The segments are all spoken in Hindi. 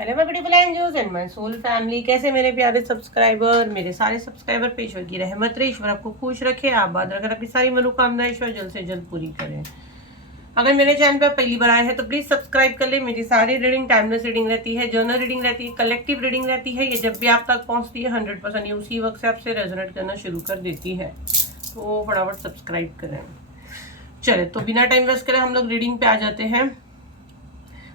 Hello my beautiful angels and my soul family. कैसे मेरे प्यारे सब्सक्राइबर, मेरे सारे सब्सक्राइबर पे ईश्वर की रहमत रहे, ईश्वर आपको खुश रखे, आबाद रखे, अपनी सारी मनोकामनाएं ईश्वर जल्द से जल्द पूरी करें। अगर मेरे चैनल पर पहली बार आए हैं तो प्लीज सब्सक्राइब कर ले। मेरी सारी रीडिंग टाइमलेस रीडिंग रहती है, जर्नल रीडिंग रहती है, कलेक्टिव रीडिंग रहती है। ये जब भी आप तक पहुंचती है 100% ये उसी वक्त से आपसे रेजोनेट करना शुरू कर देती है, तो फटाफट सब्सक्राइब करें। चले तो बिना टाइम वेस्ट करें हम लोग रीडिंग पे आ जाते हैं।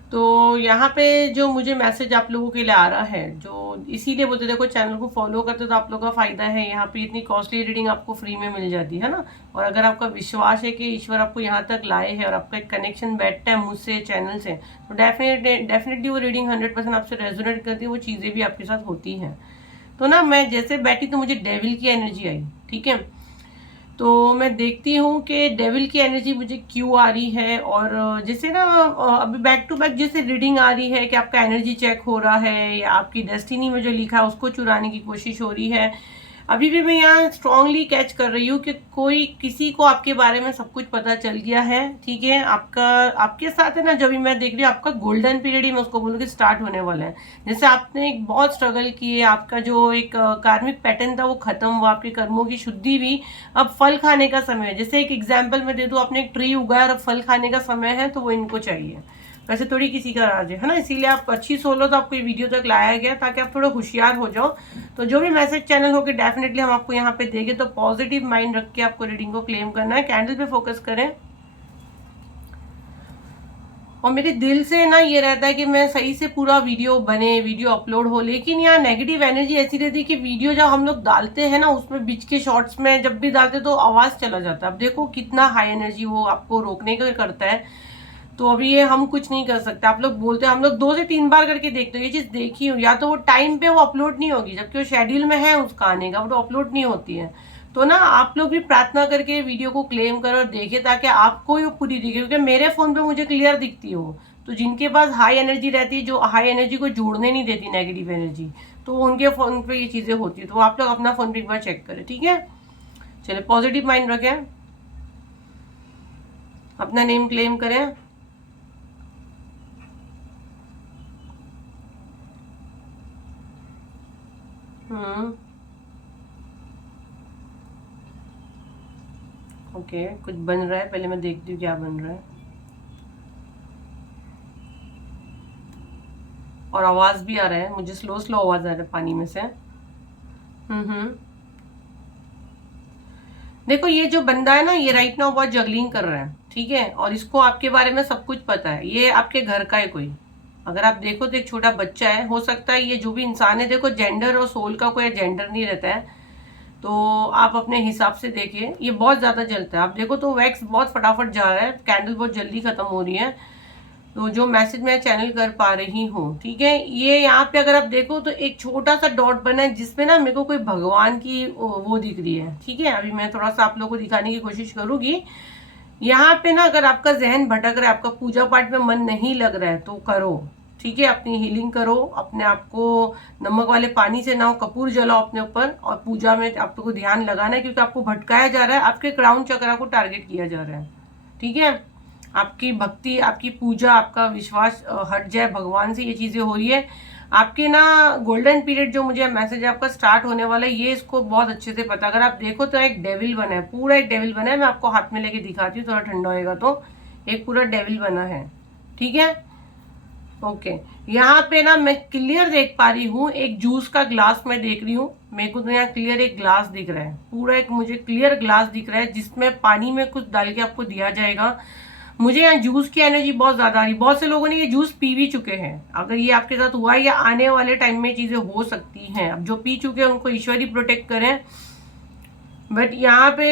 तो यहाँ पे जो मुझे मैसेज आप लोगों के लिए आ रहा है, जो इसीलिए बोलते देखो चैनल को फॉलो करते तो आप लोगों का फायदा है। यहाँ पे इतनी कॉस्टली रीडिंग आपको फ्री में मिल जाती है ना। और अगर आपका विश्वास है कि ईश्वर आपको यहाँ तक लाए हैं और आपका एक कनेक्शन बैठता है मुझसे, चैनल से, तो डेफिनेटली वो रीडिंग 100% आपसे रेजोनेट करती है, वो चीज़ें भी आपके साथ होती हैं। तो ना मैं जैसे बैठी तो मुझे डेविल की एनर्जी आई, ठीक है। तो मैं देखती हूँ कि डेविल की एनर्जी मुझे क्यों आ रही है। और जैसे ना अभी बैक टू बैक जैसे रीडिंग आ रही है कि आपका एनर्जी चेक हो रहा है या आपकी डेस्टिनी में जो लिखा है उसको चुराने की कोशिश हो रही है। अभी भी मैं यहाँ स्ट्रांगली कैच कर रही हूँ कि कोई किसी को आपके बारे में सब कुछ पता चल गया है, ठीक है। आपका आपके साथ है ना, जब भी मैं देख रही हूँ आपका गोल्डन पीरियड ही मैं उसको बोलूँगी स्टार्ट होने वाला है। जैसे आपने एक बहुत स्ट्रगल किए, आपका जो एक कार्मिक पैटर्न था वो खत्म हुआ, आपके कर्मों की शुद्धि भी, अब फल खाने का समय है। जैसे एक एग्जाम्पल मैं दे दूँ, आपने एक ट्री उगाया और अब फल खाने का समय है, तो वो इनको चाहिए। वैसे थोड़ी किसी का राज है ना, इसीलिए आप अच्छी सोलो तो आपको ये वीडियो तक लाया गया ताकि आप थोड़ा होशियार हो जाओ। तो जो भी मैसेज चैनल होके डेफिनेटली हम आपको यहाँ पे देंगे, तो पॉजिटिव माइंड रख के आपको रीडिंग को क्लेम करना है। कैंडल पे फोकस करें और मेरे दिल से ना ये रहता है कि मैं सही से पूरा वीडियो बने, वीडियो अपलोड हो। लेकिन यहाँ नेगेटिव एनर्जी ऐसी रहती है कि वीडियो जब हम लोग डालते हैं ना, उसमें बीच के शॉर्ट्स में जब भी डालते तो आवाज़ चला जाता है। अब देखो कितना हाई एनर्जी वो आपको रोकने का करता है। तो अभी ये हम कुछ नहीं कर सकते। आप लोग बोलते हैं, हम लोग 2 से 3 बार करके देखते हो, ये चीज़ देखी हूँ। या तो वो टाइम पे वो अपलोड नहीं होगी, जबकि वो शेड्यूल में है उसका आने का, वो तो अपलोड नहीं होती है। तो ना आप लोग भी प्रार्थना करके वीडियो को क्लेम करो और देखे, ताकि आपको ये पूरी दिखे, क्योंकि मेरे फोन पे मुझे क्लियर दिखती हो। तो जिनके पास हाई एनर्जी रहती है, जो हाई एनर्जी को जोड़ने नहीं देती नेगेटिव एनर्जी, तो उनके फोन पे ये चीजें होती है। तो आप लोग अपना फोन पे एक बार चेक करें, ठीक है। चलिए पॉजिटिव माइंड रखें, अपना नेम क्लेम करें। ओके, कुछ बन रहा है, पहले मैं देखती हूँ क्या बन रहा है। और आवाज भी आ रहा है, मुझे स्लो स्लो आवाज आ रहा है पानी में से। हम्म। देखो ये जो बंदा है ना, ये राइट नाउ बहुत जगलिंग कर रहा है, ठीक है। और इसको आपके बारे में सब कुछ पता है। ये आपके घर का है कोई, अगर आप देखो तो एक छोटा बच्चा है। हो सकता है ये जो भी इंसान है, देखो जेंडर और सोल का कोई जेंडर नहीं रहता है। तो आप अपने हिसाब से देखिए, ये बहुत ज्यादा जलता है। आप देखो तो वैक्स बहुत फटाफट जा रहा है, कैंडल बहुत जल्दी खत्म हो रही है। तो जो मैसेज मैं चैनल कर पा रही हूँ, ठीक है, ये यहाँ पे अगर आप देखो तो एक छोटा सा डॉट बना है, जिसमें ना मेरे को कोई भगवान की वो दिख रही है, ठीक है। अभी मैं थोड़ा सा आप लोगों को दिखाने की कोशिश करूंगी। यहाँ पे ना अगर आपका जहन भटक रहा है, आपका पूजा पाठ में मन नहीं लग रहा है, तो करो, ठीक है। अपनी हीलिंग करो, अपने आप को नमक वाले पानी से नहाओ, कपूर जलाओ अपने ऊपर, और पूजा में आपको ध्यान लगाना है, क्योंकि आपको भटकाया जा रहा है, आपके क्राउन चक्रा को टारगेट किया जा रहा है, ठीक है। आपकी भक्ति, आपकी पूजा, आपका विश्वास हट जाए भगवान से, ये चीजें हो रही है। आपके ना गोल्डन पीरियड जो मुझे मैसेज आपका स्टार्ट होने वाला है, ये इसको बहुत अच्छे से पता। अगर आप देखो तो एक डेविल बना है, पूरा एक डेविल बना है। मैं आपको हाथ में लेके दिखाती हूँ, थोड़ा ठंडा होएगा तो। एक पूरा डेविल बना है, ठीक है। ओके, यहाँ पे ना मैं क्लियर देख पा रही हूँ, एक जूस का ग्लास मैं देख रही हूँ। मेरे को तो यहाँ क्लियर एक ग्लास दिख रहा है, पूरा एक मुझे क्लियर ग्लास दिख रहा है, जिसमें पानी में कुछ डाल के आपको दिया जाएगा। मुझे यहाँ जूस की एनर्जी बहुत ज्यादा आ रही। बहुत से लोगों ने ये जूस पी भी चुके हैं। अगर ये आपके साथ हुआ है या आने वाले टाइम में चीजें हो सकती हैं, अब जो पी चुके हैं उनको ईश्वर ही प्रोटेक्ट करें। बट यहाँ पे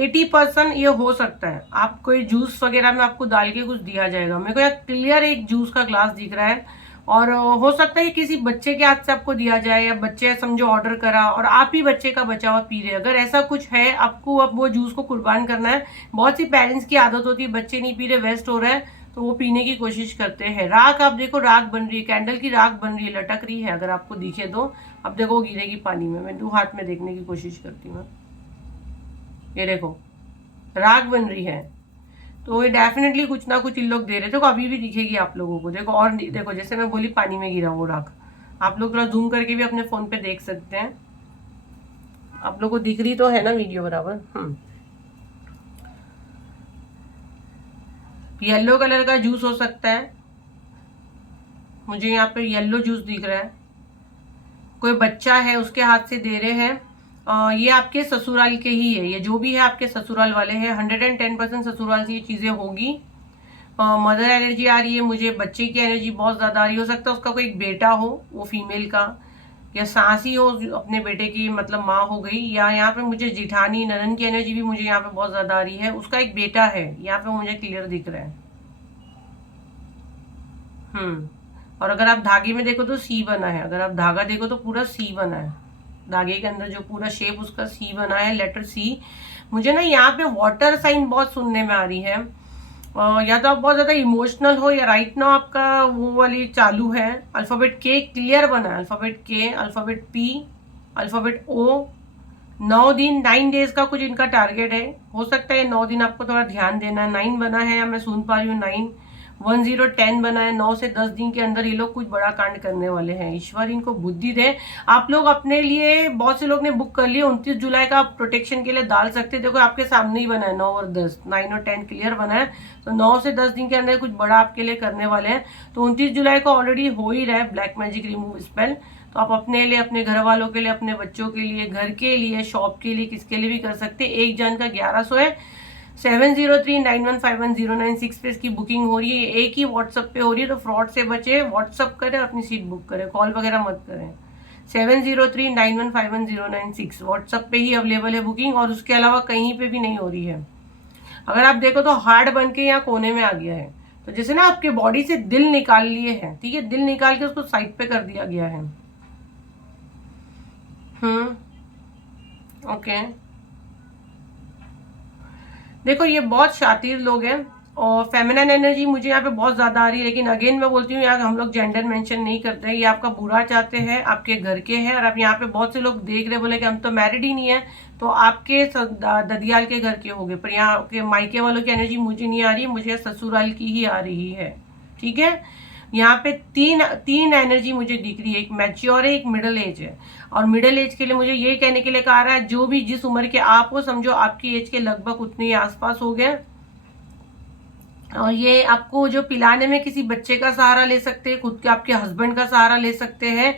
80% ये हो सकता है, आप कोई जूस वगैरह में आपको डाल के कुछ दिया जाएगा। मेरे को यहाँ क्लियर एक जूस का ग्लास दिख रहा है। और हो सकता है कि किसी बच्चे के हाथ से आपको दिया जाए, या बच्चे समझो ऑर्डर करा और आप ही बच्चे का बचा हुआ पी रहे। अगर ऐसा कुछ है, आपको अब वो जूस को कुर्बान करना है। बहुत सी पेरेंट्स की आदत होती है, बच्चे नहीं पी रहे, वेस्ट हो रहा है, तो वो पीने की कोशिश करते हैं। राख, आप देखो राख बन रही है, कैंडल की राख बन रही है, लटक रही है, अगर आपको दिखे तो। अब देखो गिरेगी पानी में, मैं 2 हाथ में देखने की कोशिश करती हूँ। ये देखो राख बन रही है। तो ये डेफिनेटली कुछ ना कुछ इन लोग दे रहे थे। देखो अभी भी दिखेगी आप लोगों को, देखो। और देखो जैसे मैं बोली पानी में गिरा वो राख, आप लोग थोड़ा जूम करके भी अपने फोन पे देख सकते हैं। आप लोग को दिख रही तो है ना वीडियो बराबर? येलो कलर का जूस हो सकता है, मुझे यहाँ पे येलो जूस दिख रहा है। कोई बच्चा है उसके हाथ से दे रहे हैं। ये आपके ससुराल के ही है, ये जो भी है आपके ससुराल वाले हैं। 110% ससुराल से ये चीजें होगी। मदर एनर्जी आ रही है मुझे, बच्चे की एनर्जी बहुत ज्यादा आ रही हो सकता है उसका कोई एक बेटा हो, वो फीमेल का, या सासी हो अपने बेटे की, मतलब माँ हो गई। या यहाँ पे मुझे जिठानी ननन की एनर्जी भी मुझे यहाँ पे बहुत ज्यादा आ रही है, उसका एक बेटा है यहाँ पे मुझे क्लियर दिख रहा है। और अगर आप धागे में देखो तो सी बना है, अगर आप धागा देखो तो पूरा सी बना है, धागे के अंदर जो पूरा शेप उसका सी बना है, लेटर सी। मुझे ना यहाँ पे वाटर साइन बहुत सुनने में आ रही है। या तो आप बहुत ज्यादा इमोशनल हो, या राइट नाउ आपका वो वाली चालू है। अल्फाबेट के क्लियर बना है, अल्फाबेट के, अल्फाबेट पी, अल्फाबेट ओ। 9 दिन 9 डेज का कुछ इनका टारगेट है। हो सकता है 9 दिन आपको थोड़ा ध्यान देना है। 9 बना है, या मैं सुन पा रही हूँ 9, 1010 बना है। 9 से 10 दिन के अंदर ये लोग कुछ बड़ा कांड करने वाले हैं। ईश्वर इनको बुद्धि दे। आप लोग अपने लिए, बहुत से लोग ने बुक कर लिया 29 जुलाई का, आप प्रोटेक्शन के लिए डाल सकते हैं। देखो आपके सामने ही बना है 9 और 10, 9 और 10 क्लियर बना है। तो 9 से 10 दिन के अंदर कुछ बड़ा आपके लिए करने वाले हैं। तो 29 जुलाई को ऑलरेडी हो ही रहा है ब्लैक मैजिक रिमूव स्पेल। तो आप अपने लिए, अपने घर वालों के लिए, अपने बच्चों के लिए, घर के लिए, शॉप के लिए, किसके लिए भी कर सकते हैं। एक जन का 1100 है। 7039151096 पे इसकी बुकिंग हो रही है। एक ही व्हाट्सएप पे हो रही है, तो फ्रॉड से बचे, व्हाट्सएप करें, अपनी सीट बुक करें, कॉल वगैरह मत करें। 7039151096 व्हाट्सएप पे ही अवेलेबल है बुकिंग, और उसके अलावा कहीं पे भी नहीं हो रही है। अगर आप देखो तो हार्ट बन के यहाँ कोने में आ गया है। तो जैसे ना आपके बॉडी से दिल निकाल लिए हैं, ठीक है, दिल निकाल के उसको साइड पे कर दिया गया है। ओके। देखो ये बहुत शातिर लोग हैं, और फेमिनिन एनर्जी मुझे यहाँ पे बहुत ज्यादा आ रही है। लेकिन अगेन मैं बोलती हूँ, यहाँ हम लोग जेंडर मेंशन नहीं करते हैं। ये आपका बुरा चाहते हैं, आपके घर के हैं। और आप यहाँ पे बहुत से लोग देख रहे, बोले कि हम तो मैरिड ही नहीं है, तो आपके ददियाल के घर के हो गए। पर यहाँ के मायके वालों की एनर्जी मुझे नहीं आ रही, मुझे ससुराल की ही आ रही है। ठीक है, यहाँ पे तीन तीन एनर्जी मुझे दिख रही है। एक मैच्योर है, एक मिडिल एज है। और मिडिल एज के लिए मुझे ये कहने के लिए कहा रहा है, जो भी जिस उम्र के आप हो, समझो आपकी एज के लगभग उतने ही आसपास हो गए। और ये आपको जो पिलाने में किसी बच्चे का सहारा ले सकते हैं, खुद के आपके हस्बैंड का सहारा ले सकते हैं।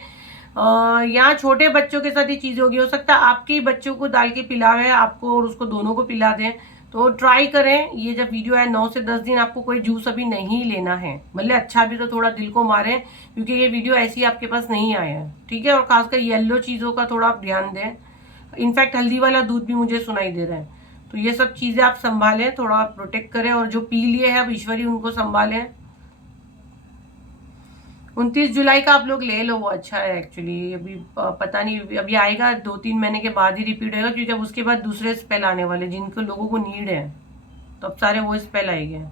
यहाँ छोटे बच्चों के साथ ये चीज होगी। हो सकता है आपके ही बच्चों को डाल के पिलावे, आपको और उसको दोनों को पिला दें। तो ट्राई करें। ये जब वीडियो है 9 से 10 दिन आपको कोई जूस अभी नहीं लेना है, भले अच्छा भी तो थोड़ा दिल को मारे, क्योंकि ये वीडियो ऐसी आपके पास नहीं आया है। ठीक है, और खासकर येलो चीजों का थोड़ा आप ध्यान दें। इनफैक्ट हल्दी वाला दूध भी मुझे सुनाई दे रहा है। तो ये सब चीजें आप संभालें, थोड़ा प्रोटेक्ट करें। और जो पी लिए हैं अब ईश्वरी, उनको संभालें। 29 जुलाई का आप लोग ले लो, वो अच्छा है एक्चुअली। अभी पता नहीं, अभी आएगा 2-3 महीने के बाद ही रिपीट होगा, क्योंकि अब उसके बाद दूसरे स्पेल आने वाले जिनको लोगों को नीड है, तो अब सारे वो स्पेल आएंगे।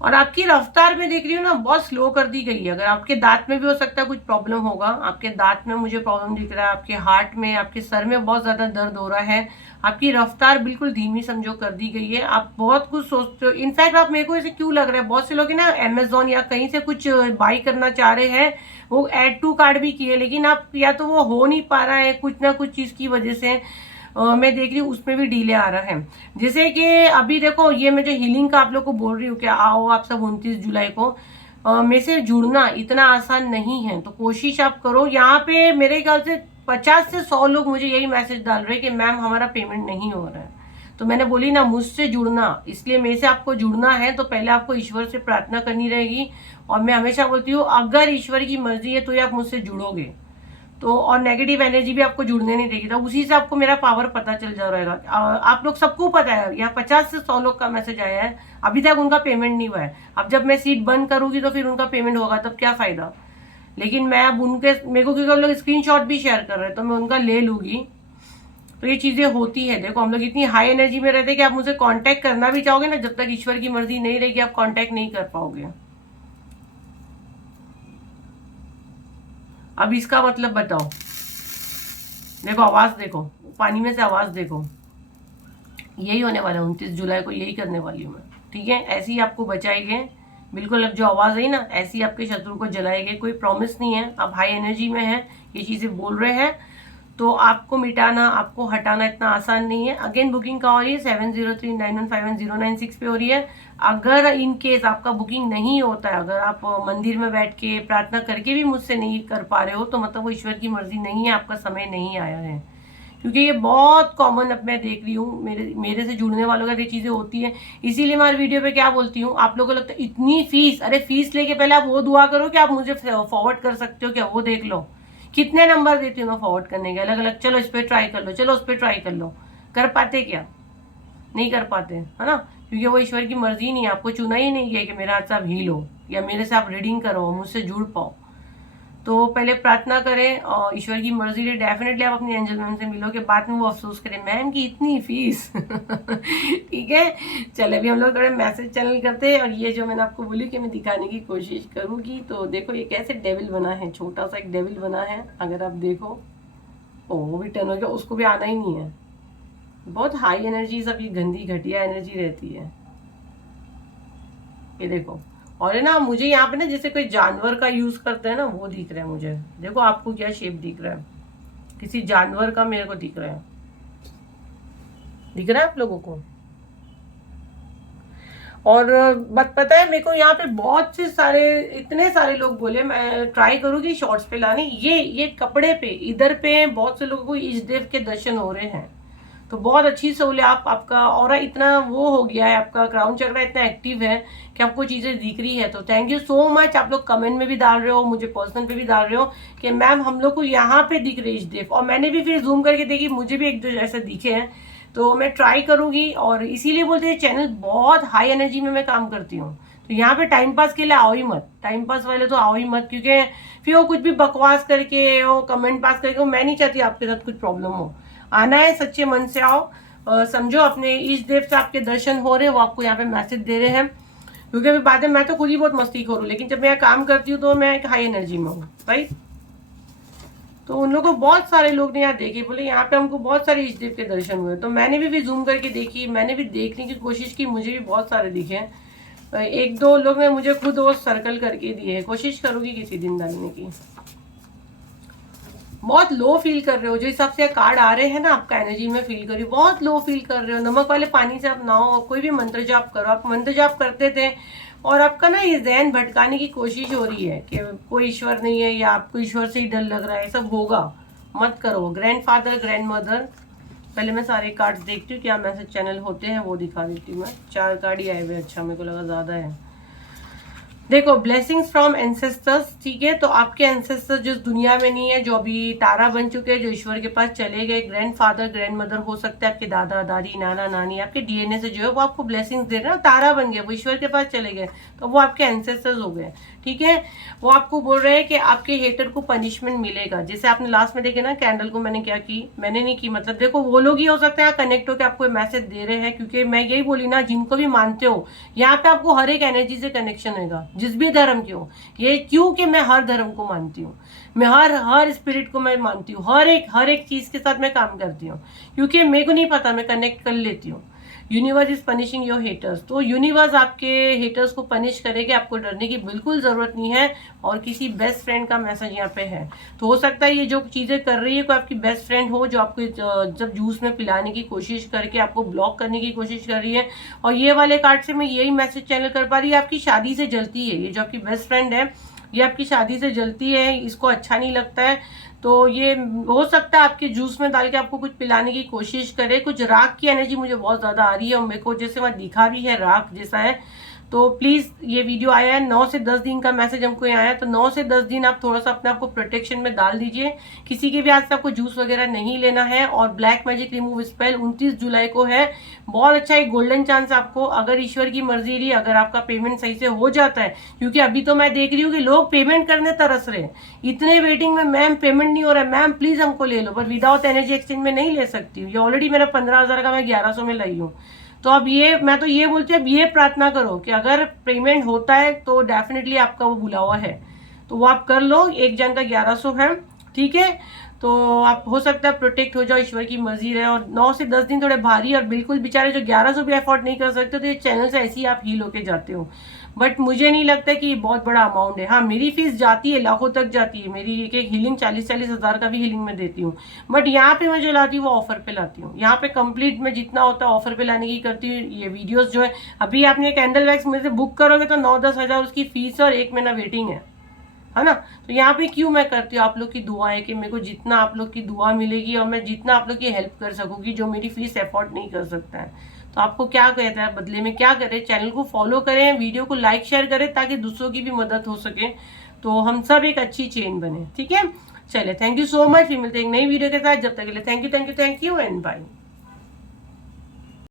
और आपकी रफ्तार में देख रही हूँ ना, बहुत स्लो कर दी गई है। अगर आपके दांत में भी हो सकता है कुछ प्रॉब्लम होगा, आपके दांत में मुझे प्रॉब्लम दिख रहा है, आपके हार्ट में, आपके सर में बहुत ज्यादा दर्द हो रहा है। आपकी रफ्तार बिल्कुल धीमी समझो कर दी गई है। आप बहुत कुछ सोचते हो। इनफैक्ट आप, मेरे को ऐसे क्यों लग रहा है, बहुत से लोग ना अमेजोन या कहीं से कुछ बाई करना चाह रहे हैं, वो एड टू कार्ड भी किए, लेकिन आप या तो वो हो नहीं पा रहा है कुछ ना कुछ चीज की वजह से। मैं देख रही हूँ उसमें भी डिले आ रहा है। जैसे कि अभी देखो, ये मैं जो हीलिंग का आप लोग को बोल रही हूँ कि आओ आप सब 29 जुलाई को, में से जुड़ना इतना आसान नहीं है। तो कोशिश आप करो। यहाँ पे मेरे ख्याल से 50 से 100 लोग मुझे यही मैसेज डाल रहे हैं कि मैम हमारा पेमेंट नहीं हो रहा है। तो मैंने बोली ना, मुझसे जुड़ना, इसलिए मेरे से आपको जुड़ना है तो पहले आपको ईश्वर से प्रार्थना करनी रहेगी। और मैं हमेशा बोलती हूँ, अगर ईश्वर की मर्जी है तो ही आप मुझसे जुड़ोगे। तो और नेगेटिव एनर्जी भी आपको जुड़ने नहीं देगी। तो उसी से आपको मेरा पावर पता चल जा रहेगा। आप लोग सबको पता है, यहाँ 50 से 100 लोग का मैसेज आया है, अभी तक उनका पेमेंट नहीं हुआ है। अब जब मैं सीट बंद करूंगी तो फिर उनका पेमेंट होगा, तब क्या फायदा। लेकिन मैं अब उनके, मेरे को क्योंकि हम लोग स्क्रीनशॉट भी शेयर कर रहे हैं, तो मैं उनका ले लूंगी। तो ये चीजें होती है। देखो हम लोग इतनी हाई एनर्जी में रहते हैं कि आप मुझे कांटेक्ट करना भी चाहोगे ना, जब तक ईश्वर की मर्जी नहीं रहेगी आप कांटेक्ट नहीं कर पाओगे। अब इसका मतलब बताओ। देखो आवाज देखो, पानी में से आवाज देखो। यही होने वाला है, 29 जुलाई को यही करने वाली हूँ मैं, ठीक है। ऐसे ही आपको बचाएंगे, बिल्कुल। अब जो आवाज़ आई ना, ऐसे ही आपके शत्रु को जलाएंगे। कोई प्रॉमिस नहीं है, आप हाई एनर्जी में हैं, ये चीज़ें बोल रहे हैं, तो आपको मिटाना, आपको हटाना इतना आसान नहीं है। अगेन बुकिंग का हो रही है 7039151096 पे हो रही है। अगर इन केस आपका बुकिंग नहीं होता है, अगर आप मंदिर में बैठ के प्रार्थना करके भी मुझसे नहीं कर पा रहे हो, तो मतलब वो ईश्वर की मर्जी नहीं है, आपका समय नहीं आया है। क्योंकि ये बहुत कॉमन अब मैं देख रही हूँ, मेरे से जुड़ने वालों का ये चीज़ें होती हैं। इसीलिए मैं हर वीडियो पे क्या बोलती हूँ, आप लोगों को लगता है इतनी फीस, अरे फीस लेके पहले आप वो दुआ करो कि आप मुझे फॉरवर्ड कर सकते हो क्या, वो देख लो। कितने नंबर देती हूँ मैं फॉरवर्ड करने के, अलग अलग। चलो इस पर ट्राई कर लो, चलो उस पर ट्राई कर लो। कर पाते क्या? नहीं कर पाते, है ना। क्योंकि वो ईश्वर की मर्जी नहीं है, आपको चुना ही नहीं है कि मेरे हाथ से आप हील हो या मेरे से आप रीडिंग करो, मुझसे जुड़ पाओ। तो पहले प्रार्थना करें और ईश्वर की मर्जी से डेफिनेटली आप अपनी एंजल मैम से मिलोगे। बाद में वो अफसोस करें, मैम की इतनी फीस। ठीक है, चले अभी हम लोग थोड़े मैसेज चैनल करते हैं। और ये जो मैंने आपको बोली कि मैं दिखाने की कोशिश करूंगी, तो देखो ये कैसे डेविल बना है, छोटा सा एक डेविल बना है। अगर आप देखो, ओ वो भी टर्न हो गया, उसको भी आना ही नहीं है। बहुत हाई एनर्जी, सब ये गंदी घटिया एनर्जी रहती है। ये देखो, और है ना, मुझे यहाँ पे ना जैसे कोई जानवर का यूज करते हैं ना, वो दिख रहा है मुझे। देखो आपको क्या शेप दिख रहा है, किसी जानवर का मेरे को दिख रहा है। दिख रहा है आप लोगों को? और बात पता है, मेरे को यहाँ पे बहुत से सारे, इतने सारे लोग बोले, मैं ट्राई करूंगी शॉर्ट्स पे लाने। ये कपड़े पे इधर पे बहुत से लोगों को इस देव के दर्शन हो रहे हैं। तो बहुत अच्छी सहूलियत, आपका ऑरा इतना वो हो गया है, आपका क्राउन चक्र इतना एक्टिव है कि आपको चीज़ें दिख रही है। तो थैंक यू सो मच। आप लोग कमेंट में भी डाल रहे हो, मुझे पर्सनल पे भी डाल रहे हो कि मैम हम लोग को यहाँ पे दिख रही है। और मैंने भी फिर जूम करके देखी, मुझे भी एक दो ऐसे दिखे हैं। तो मैं ट्राई करूंगी, और इसीलिए बोलते हैं चैनल बहुत हाई एनर्जी में मैं काम करती हूँ। तो यहाँ पे टाइम पास के लिए आओ ही मत, टाइम पास वाले तो आओ ही मत, क्योंकि फिर वो कुछ भी बकवास करके, वो कमेंट पास करके, वो मैं नहीं चाहती आपके साथ कुछ प्रॉब्लम हो। आना है सच्चे मन से आओ, समझो अपने इष्ट देव से आपके दर्शन हो रहे हैं, वो आपको यहाँ पे मैसेज दे रहे हैं। क्योंकि अभी बाद में मैं तो खुद ही बहुत मस्ती करूँ, लेकिन जब मैं काम करती हूँ तो मैं एक हाई एनर्जी में हूँ, राइट। तो उन लोगों को बहुत सारे लोग ने यहाँ देखे, बोले यहाँ पे हमको बहुत सारे इष्ट देव के दर्शन हुए। तो मैंने भी जूम करके देखी, मैंने भी देखने की कोशिश की, मुझे भी बहुत सारे दिखे। एक दो लोग ने मुझे खुद वो सर्कल करके दिए, कोशिश करूंगी किसी दिन डालने की। बहुत लो फील कर रहे हो, जो हिसाब से कार्ड आ रहे हैं ना, आपका एनर्जी में फील कर रही हो, बहुत लो फील कर रहे हो। नमक वाले पानी से आप नहाओ, कोई भी मंत्र जाप करो। आप मंत्र जाप करते थे और आपका ना ये जहन भटकाने की कोशिश हो रही है कि कोई ईश्वर नहीं है या आपको ईश्वर से ही डर लग रहा है, सब होगा, मत करो। ग्रैंड फादर, ग्रैंड मदर, पहले मैं सारे कार्ड्स देखती हूँ क्या मैसेज चैनल होते हैं, वो दिखा देती हूँ मैं। 4 कार्ड ही आए हुए, अच्छा मेरे को लगा ज़्यादा है। देखो, ब्लेसिंग्स फ्रॉम एंसेस्टर्स, ठीक है। तो आपके एंसेस्टर्स जो दुनिया में नहीं है, जो अभी तारा बन चुके हैं, जो ईश्वर के पास चले गए, ग्रैंड फादर, ग्रैंड मदर हो सकता है, आपके दादा दादी, नाना नानी, आपके डीएनए से जो है वो आपको ब्लेसिंग्स दे रहे हैं। तारा बन गया, वो ईश्वर के पास चले गए, तो वो आपके एंसेस्टर्स हो गए, ठीक है। वो आपको बोल रहे हैं कि आपके हेटर को पनिशमेंट मिलेगा। जैसे आपने लास्ट में देखे ना, कैंडल को मैंने क्या की, मैंने नहीं की, मतलब देखो वो लोग ही हो सकते हैं कनेक्ट होकर आपको मैसेज दे रहे हैं। क्योंकि मैं यही बोली ना, जिनको भी मानते हो, यहाँ पे आपको हर एक एनर्जी से कनेक्शन होगा, जिस भी धर्म के हो। ये क्यों कि मैं हर धर्म को मानती हूँ, मैं हर स्पिरिट को मैं मानती हूँ, हर एक चीज के साथ मैं काम करती हूँ। क्योंकि मेरे को नहीं पता, मैं कनेक्ट कर लेती हूँ। Universe is punishing your haters, तो यूनिवर्स आपके हेटर्स को पनिश करेगी, आपको डरने की बिल्कुल जरूरत नहीं है। और किसी बेस्ट फ्रेंड का मैसेज यहाँ पे है, तो हो सकता है ये जो चीजें कर रही है कोई आपकी बेस्ट फ्रेंड हो, जो आपको जब जूस में पिलाने की कोशिश करके आपको ब्लॉक करने की कोशिश कर रही है। और ये वाले कार्ड से मैं यही मैसेज चैनल कर पा रही है, आपकी शादी से जलती है। ये जो आपकी बेस्ट फ्रेंड है, ये आपकी शादी से जलती है, इसको अच्छा नहीं लगता है। तो ये हो सकता है आपके जूस में डाल के आपको कुछ पिलाने की कोशिश करे। कुछ राख की एनर्जी मुझे बहुत ज्यादा आ रही है, और मेरे को जैसे वहां दिखा भी है राख जैसा है। तो प्लीज, ये वीडियो आया है 9 से 10 दिन का मैसेज हमको यहाँ आया, तो 9 से 10 दिन आप थोड़ा सा अपने आप को प्रोटेक्शन में डाल दीजिए। किसी के भी हाथ से आपको जूस वगैरह नहीं लेना है। और ब्लैक मैजिक रिमूव स्पेल 29 जुलाई को है, बहुत अच्छा एक गोल्डन चांस आपको, अगर ईश्वर की मर्जी रही, अगर आपका पेमेंट सही से हो जाता है। क्योंकि अभी तो मैं देख रही हूँ कि लोग पेमेंट करने तरस रहे हैं, इतने वेटिंग में, मैम पेमेंट नहीं हो रहा है, मैम प्लीज हमको ले लो, पर विदाउट एनर्जी एक्सचेंज में नहीं ले सकती हूँ। ये ऑलरेडी मेरा 15,000 का मैं 1100 में लाई हूँ। तो अब ये, मैं तो ये बोलती हूँ, अब ये प्रार्थना करो कि अगर पेमेंट होता है तो डेफिनेटली आपका वो बुलावा है, तो वो आप कर लो। एक जन का 1100 है, ठीक है। तो आप हो सकता है प्रोटेक्ट हो जाओ, ईश्वर की मर्जी रहे। और 9 से 10 दिन थोड़े भारी, और बिल्कुल बेचारे जो 1100 भी अफोर्ड नहीं कर सकते, तो ये चैनल से ऐसे ही आप हील होके जाते हो। बट मुझे नहीं लगता कि ये बहुत बड़ा अमाउंट है। हाँ, मेरी फीस जाती है, लाखों तक जाती है। मेरी एक एक हीलिंग 40-40 हज़ार का भी हीलिंग में देती हूँ। बट यहाँ पे मैं जो लाती हूँ वो ऑफर पे लाती हूँ। यहाँ पे कंप्लीट में जितना होता है ऑफर पे लाने की करती हूँ। ये वीडियोस जो है, अभी आपने कैंडल वैक्स मेरे से बुक करोगे तो 9-10 हज़ार उसकी फीस और 1 महीना वेटिंग है ना। तो यहाँ पे क्यों मैं करती हूँ, आप लोग की दुआ है कि मेरे को जितना आप लोग की दुआ मिलेगी और मैं जितना आप लोग की हेल्प कर सकूंगी, जो मेरी फीस अफोर्ड नहीं कर सकता है। तो आपको क्या कहता है बदले में, क्या करें, चैनल को फॉलो करें, वीडियो को लाइक शेयर करें, ताकि दूसरों की भी मदद हो सके, तो हम सब एक अच्छी चेन बने। ठीक है, चले, थैंक यू सो मच। फिर मिलते हैं एक नई वीडियो के साथ। जब तक के लिए थैंक यू एंड बाय।